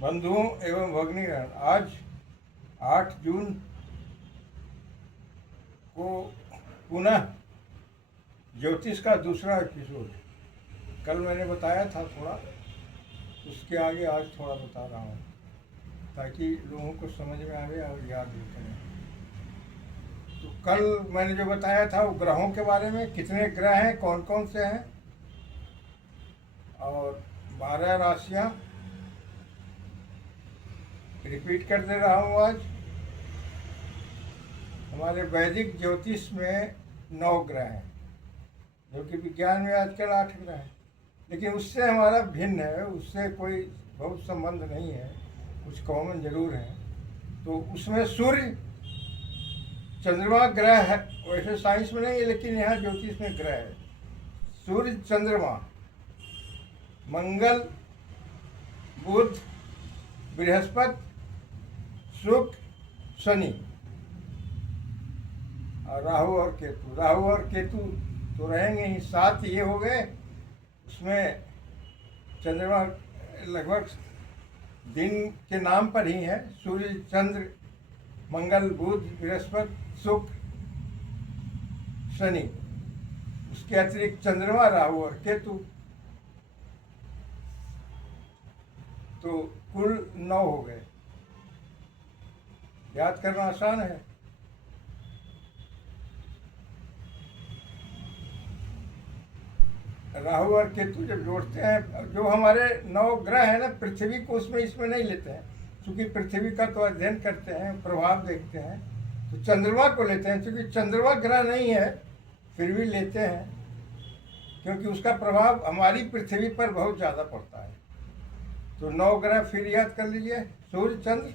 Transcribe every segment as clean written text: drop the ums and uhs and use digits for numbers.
बंधुओं एवं भगिनीगण, आज 8 जून को पुनः ज्योतिष का दूसरा एपिसोड। कल मैंने बताया था थोड़ा, उसके आगे आज थोड़ा बता रहा हूँ ताकि लोगों को समझ में आवे और याद भी करें। तो कल मैंने जो बताया था वो ग्रहों के बारे में, कितने ग्रह हैं, कौन कौन से हैं, और 12 राशियाँ रिपीट कर दे रहा हूँ। आज हमारे वैदिक ज्योतिष में 9 ग्रह हैं, जो कि विज्ञान में आजकल 8 ग्रह हैं, लेकिन उससे हमारा भिन्न है, उससे कोई बहुत संबंध नहीं है, कुछ कॉमन जरूर है। तो उसमें सूर्य चंद्रमा ग्रह है, वैसे साइंस में नहीं है लेकिन यहाँ ज्योतिष में ग्रह है। सूर्य, चंद्रमा, मंगल, बुध, बृहस्पति, शुक्र, शनि और राहु और केतु। राहु और केतु तो रहेंगे ही, 7 ये हो गए। उसमें चंद्रमा लगभग दिन के नाम पर ही है, सूर्य, चंद्र, मंगल, बुध, बृहस्पति, शुक्र, शनि। उसके अतिरिक्त चंद्रमा, राहु और केतु, तो कुल 9 हो गए। याद करना आसान है। राहु और केतु जब जोड़ते हैं, जो हमारे 9 ग्रह है ना, पृथ्वी को उसमें इसमें नहीं लेते हैं, क्योंकि पृथ्वी का तो अध्ययन करते हैं, प्रभाव देखते हैं। तो चंद्रमा को लेते हैं, क्योंकि चंद्रमा ग्रह नहीं है फिर भी लेते हैं, क्योंकि उसका प्रभाव हमारी पृथ्वी पर बहुत ज़्यादा पड़ता है। तो 9 ग्रह फिर याद कर लीजिए, सूर्य, चंद्र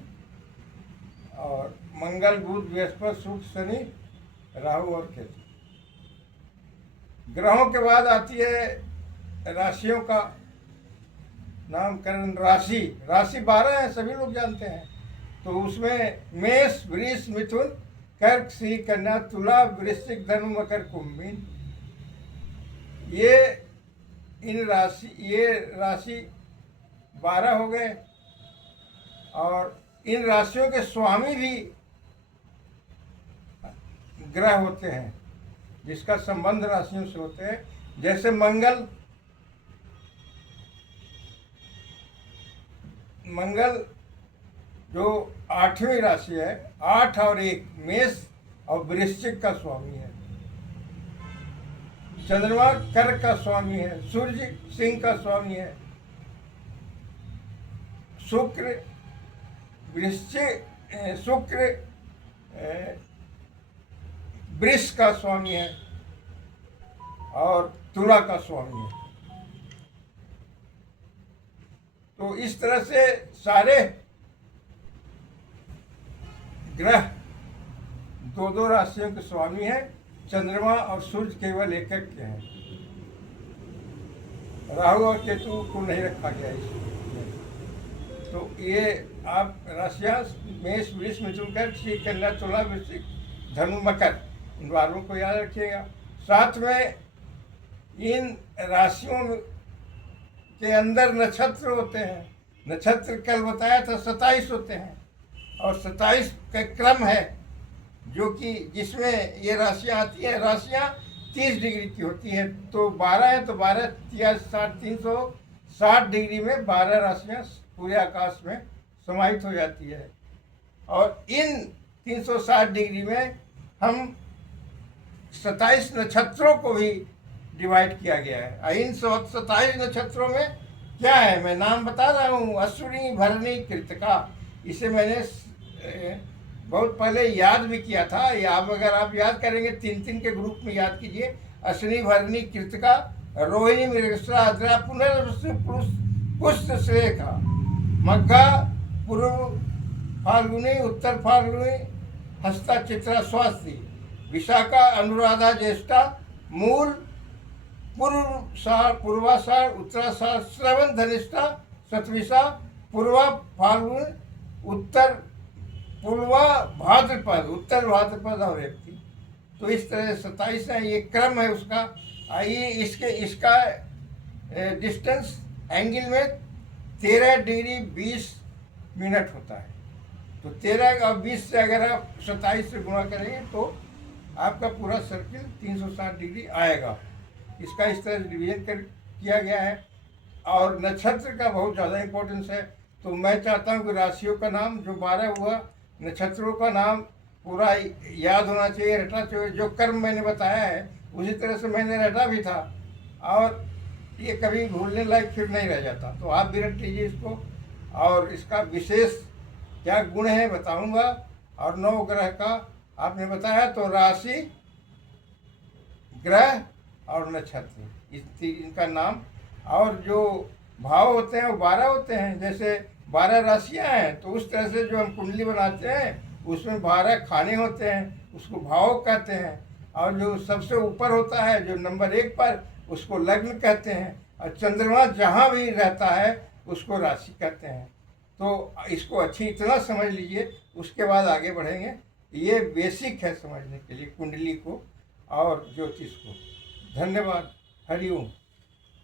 और मंगल, बुध, बृहस्पति, शुक्र, शनि, राहु और केतु। ग्रहों के बाद आती है राशियों का नामकरण। राशि 12 है, सभी लोग जानते हैं। तो उसमें मेष, वृष, मिथुन, कर्क, सिंह, कन्या, तुला, वृश्चिक, धनु, मकर, कुंभ, मीन। ये राशि 12 हो गए। और इन राशियों के स्वामी भी ग्रह होते हैं, जिसका संबंध राशियों से होते हैं। जैसे मंगल जो 8वीं राशि है, 8 और 1 मेष और वृश्चिक का स्वामी है। चंद्रमा कर्क का स्वामी है, सूर्य सिंह का स्वामी है, शुक्र वृष का स्वामी है और तुला का स्वामी है। तो इस तरह से सारे ग्रह 2-2 राशियों के स्वामी हैं। चंद्रमा और सूर्य केवल एक के हैं। राहु और केतु को नहीं रखा गया इसमें। तो ये आप राशियां मेष, वृष, मिथुन, कर्क, सिंह, कन्या, तुला, वृश्चिक, धनु, मकर, इन 12 को याद रखिएगा। साथ में इन राशियों के अंदर नक्षत्र होते हैं। नक्षत्र कल बताया था 27 होते हैं, और 27 का क्रम है, जो कि जिसमें ये राशियां आती हैं। राशियां 30 डिग्री की होती हैं, तो 12 है तो 12 360 डिग्री में 12 राशियां पूरे आकाश में समाहित हो जाती है। और इन 360 डिग्री में हम 27 नक्षत्रों को भी डिवाइड किया गया है। इन 27 नक्षत्रों में क्या है, मैं नाम बता रहा हूँ। अश्विनी, भरणी, कृतिका। इसे मैंने बहुत पहले याद भी किया था। अगर आप याद करेंगे 3-3 के ग्रुप में याद कीजिए। अश्विनी, भरणी, कृतिका, रोहिणी, मृगशिरा, आद्रा, पुनर्वसु, पुष्यरेखा, मग्घा, पूर्व फाल्गुनी, उत्तर फाल्गुनी, हस्ता, चित्रा, स्वाति, विशाखा, अनुराधा, ज्येष्ठा, मूल, पूर्वाषाढ़, उत्तराषाढ़, श्रवण, धनिष्ठा, शतभिषा, पूर्वा फाल्गुन, उत्तर पूर्वा भाद्रपद, उत्तर भाद्रपद और रेवती। तो इस तरह 27 है, ये क्रम है उसका। आइए इसका डिस्टेंस एंगल में 13 डिग्री 20 मिनट होता है। तो 13 और 20 से अगर आप 27 से गुणा करेंगे तो आपका पूरा सर्किल 360 डिग्री आएगा। इसका इस तरह डिवीजन किया गया है। और नक्षत्र का बहुत ज़्यादा इम्पोर्टेंस है। तो मैं चाहता हूँ कि राशियों का नाम जो 12 हुआ, नक्षत्रों का नाम पूरा याद होना चाहिए, रटना चाहिए। जो कर्म मैंने बताया है उसी तरह से मैंने रटा भी था, और ये कभी भूलने लायक फिर नहीं रह जाता। तो आप भी रट लीजिए इसको। और इसका विशेष क्या गुण है बताऊंगा। और 9 ग्रह का आपने बताया, तो राशि, ग्रह और नक्षत्र, इनका नाम। और जो भाव होते हैं वो 12 होते हैं। जैसे 12 राशियां हैं, तो उस तरह से जो हम कुंडली बनाते हैं उसमें 12 खाने होते हैं, उसको भाव कहते हैं। और जो सबसे ऊपर होता है, जो नंबर 1 पर, उसको लग्न कहते हैं। और चंद्रमा जहाँ भी रहता है उसको राशि कहते हैं। तो इसको अच्छी इतना समझ लीजिए, उसके बाद आगे बढ़ेंगे। ये बेसिक है समझने के लिए कुंडली को और ज्योतिष को। धन्यवाद। हरिओम।